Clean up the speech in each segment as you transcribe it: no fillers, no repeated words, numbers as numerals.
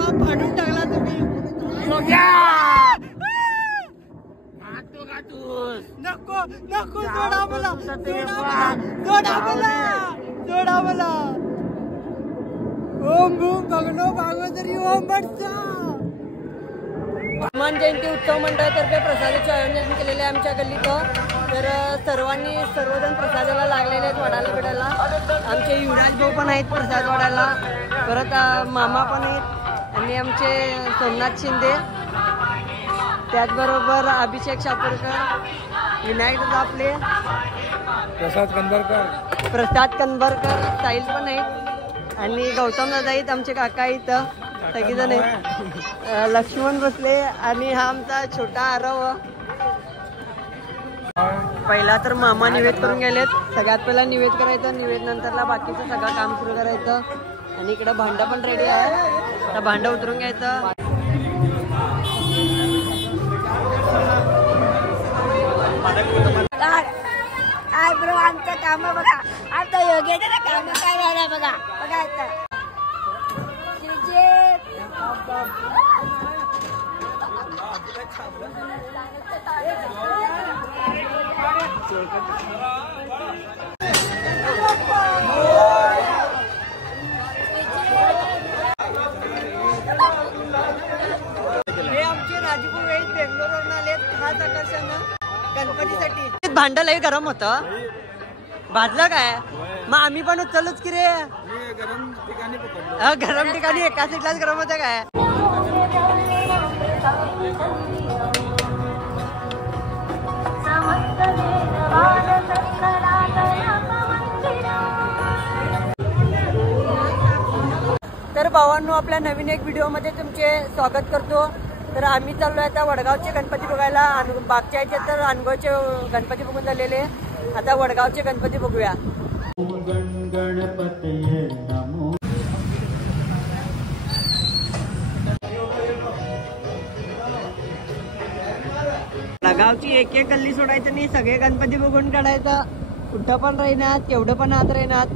बाप फाडून टाकला तुम्ही. नको नको सोडा मला, सोडा मला. ओम भूम भगनो भागवतरी ओम भटचा. हनुमान जयंती उत्सव मंडळातर्फे प्रसादाचे आयोजन केलेले आहे आमच्या गल्लीत. तर सर्वजण प्रसादाला लागलेले आहेत वाढायला बिडायला. आमचे युवराज भाऊ पण आहेत प्रसाद वाढायला, परत मामा पण आहेत आणि आमचे सोमनाथ शिंदे, त्याचबरोबर अभिषेक शापूरकर, विनायक दापले, प्रसाद कनबरकर, साहिल पण आहेत आणि गौतम दादा आहेत, आमचे काका आहेत, सगळेजण आहेत. लक्ष्मण बसले आणि हा आमचा छोटा आरव. पहिला तर मामा निवेद करून गेलेत. सगळ्यात पहिला निवेद करायचं, निवेद नंतरला बाकीचं सगळं काम सुरू करायचं. आणि इकडं भांडं पण रेडी आहे, तर भांडं उतरून घ्यायचं. काय ब्रो आमचं काम बघा, आता योग्य काम काय झालं बघा बघा आता. हे आमचे राजूभाऊ आहेत, बेंगलोरवरून आलेत खास आकर्षण गणपतीसाठी. भांडं लई गरम होतं, भाजलं काय मग आम्ही पण उचललोच की रे. गरम ठिकाणी एका सीटलाच गरम होतं काय. तर भावांनो, आपल्या नवीन एक व्हिडिओ मध्ये तुमचे स्वागत करतो. तर आम्ही चाललोय आता वडगावचे गणपती बघायला. मागच्या याचे तर अनगावचे गणपती बघून झालेले, आता वडगावचे गणपती बघूया. वडगावची एक एक गल्ली सोडायचं नाही, सगळे गणपती बघून काढायचं. कुठं पण राहिनात, केवढं पण आत राहिनात,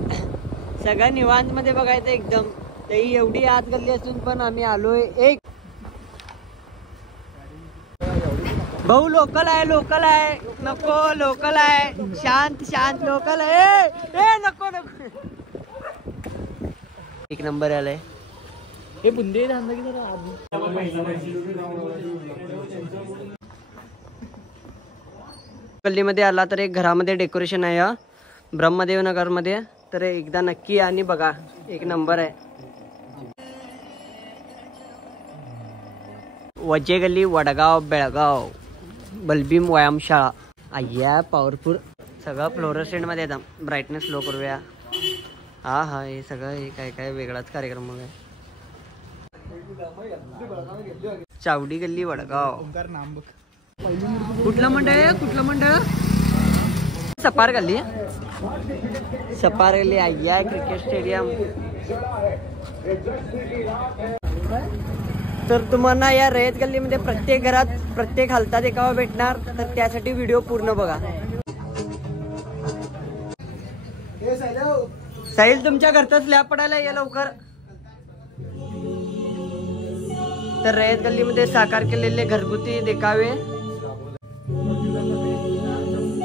सगळं निवांत मध्ये बघायचं एकदम. ते एवढी आत गल्ली असून पण आम्ही आलोय. एक भाऊ लोकल आहे, नको लोकल आहे, शांत लोकल आहे. नको एक नंबर आलाय हे बुंदे. गल्लीमध्ये आला तर एक घरामध्ये डेकोरेशन आहे ब्रह्मदेव नगर मध्ये, तर एकदा नक्की आणि बघा, एक नंबर आहे. वजे गल्ली, वडगाव, बेळगाव, बलबीम व्यायामशाळा. अय्या पॉवरफुल, सगळं फ्लोरोसेंट मध्ये येतं. ब्राईटनेस लो करूया. हा हे सगळं हे काय वेगळाच कार्यक्रम आहे. चावडी गल्ली, वडगाव. कुठलं मंडळ सपार गल्ली. अय्या क्रिकेट स्टेडियम. तर तुम्हाला या रयत गल्लीमध्ये प्रत्येक घरात प्रत्येक हालता देखावा भेटणार, तर त्यासाठी व्हिडिओ पूर्ण बघा. साहिल, तुमच्या घरचा स्लॅब पडायला या लवकर. तर रयत गल्लीमध्ये साकार केलेले घरगुती देखावे.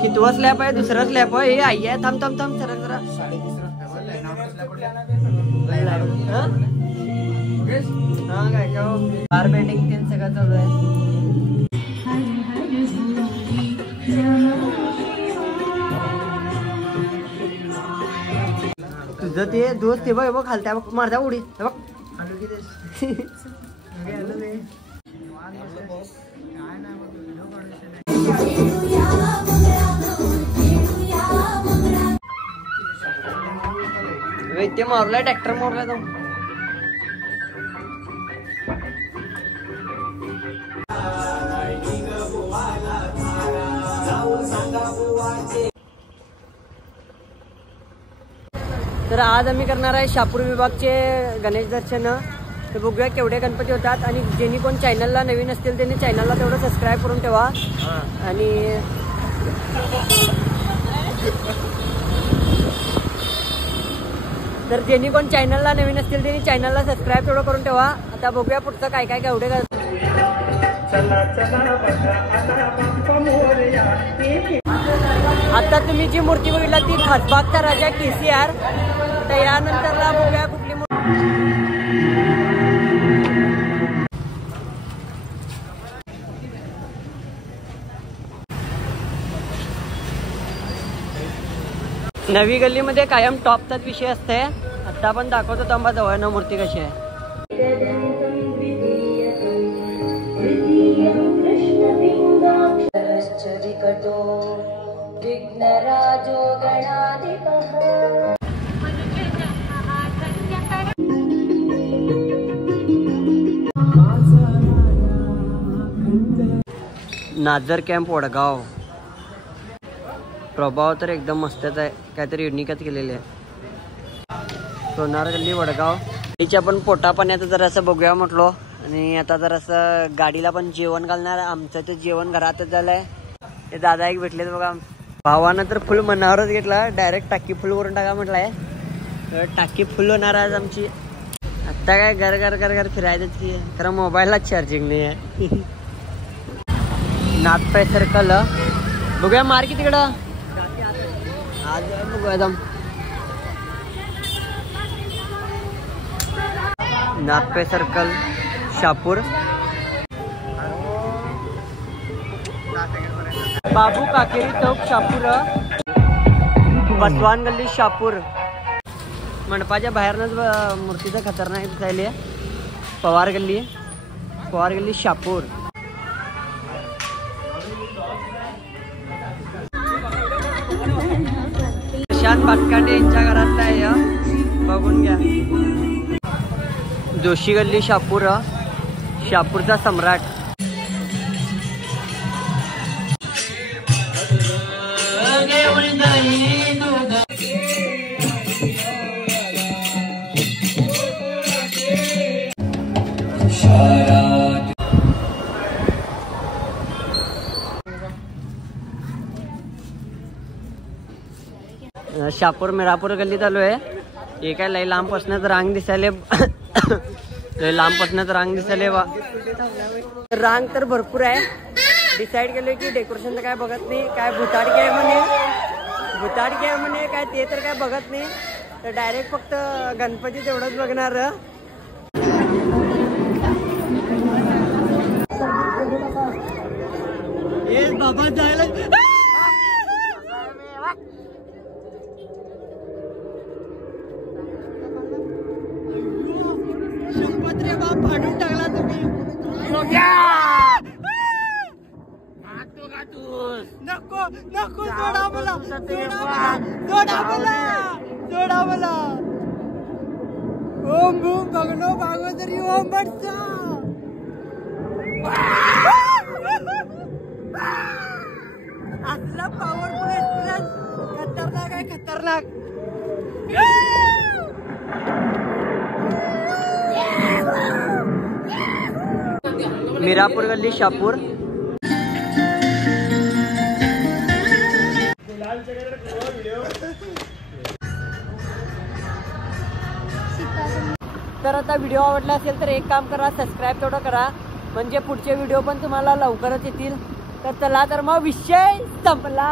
कितवा स्लॅब आहे? दुसरा स्लॅब आहे. हे आई आहे. थांब जरा हा काय बार बेटिंग ते सगळं चालू आहे. तुझं ते दोस्त ते बघ खालत्या बघ, मारता उडी बघ. ते मारलाय, ट्रॅक्टर मारलाय तो. तर आज आम्ही करणार आहे शापूर विभागचे गणेश दर्शन. तर बघूया केवढे गणपती होतात. आणि ज्यांनी कोण चॅनलला नवीन असतील त्यांनी चॅनलला तेवढं सबस्क्राईब करून ठेवा. आणि तर ज्यांनी कोण चॅनलला नवीन असतील त्यांनी चॅनलला सबस्क्राईब तेवढं करून ठेवा. आता बघूया पुढचं काय काय काय एवढे. आता तुम्ही जी मूर्ती बघितला ती खासबागचा राजा KCR. तर यानंतरला बघूया कुठली नवी गल्लीमध्ये कायम टॉपचाच विषय असते. आता आपण दाखवतो तांबा जवळ मूर्ती कशी आहे. नाझर कॅम्प वडगाव. प्रभाव तर एकदम मस्तच आहे, काहीतरी युनिकच केलेले आहे. सोनार गल्ली वडगाव. गाडीच्या पण पोटा पाण्याचं जरासं बघूया म्हटलो. आणि आता जरासं गाडीला पण जेवण घालणार. आमचं ते जेवण घरातच झालंय. ते दादा एक भेटलेत बघा. भावानं तर फुल मनावरच घेतला. डायरेक्ट टाकी फुल करून टाका म्हटलाय. तर टाकी फुल होणार आज आमची. आता काय घर घर घर घर फिरायचंच की, खरं मोबाईलला चार्जिंग नाही आहे. नाथपै सर्कल बघूया. मार्केट तिकडं आज बघूया एकदम. नाथपै सर्कल शापूर. बाबू काकेरी चौक शापूर. बसवान गल्ली शापूर. मंडपाच्या बाहेरनच मूर्तीचं खतरनाक दिसायली. पवार गल्ली शापूर. प्रशांत भाटकांडे यांच्या घरातला आहे, बघून घ्या. जोशी गल्ली शापूर. शापूरचा सम्राट. शापूर मिरापूर गल्लीत आलो आहे. हे काय लय लांबपासूनच रांग दिसायले. लय लांबपासूनच रांग दिसायले. रांग तर भरपूर आहे. डिसाईड केलं की डेकोरेशनचं काय बघत नाही. काय भुताडकी आहे म्हणे काय ते तर काय बघत नाही. तर डायरेक्ट फक्त गणपती तेवढंच बघणार. बाबा जायला शिवपत्रे बाप फाडून टाकला तुम्ही. नको नको जोडा मला, जोडा मला. ओम भूम भगनो भागवतरी ओम भटसा. असला पॉवरफुल एक्सप्रेस. खतरनाक आहे, खतरनाक. मीरापूर गल्ली शापूर. तर आता व्हिडिओ आवडला असेल तर एक काम करा, सबस्क्राईब तेवढं करा, म्हणजे पुढचे व्हिडिओ पण तुम्हाला लवकरच येतील. तर चला तर मग विषय संपला.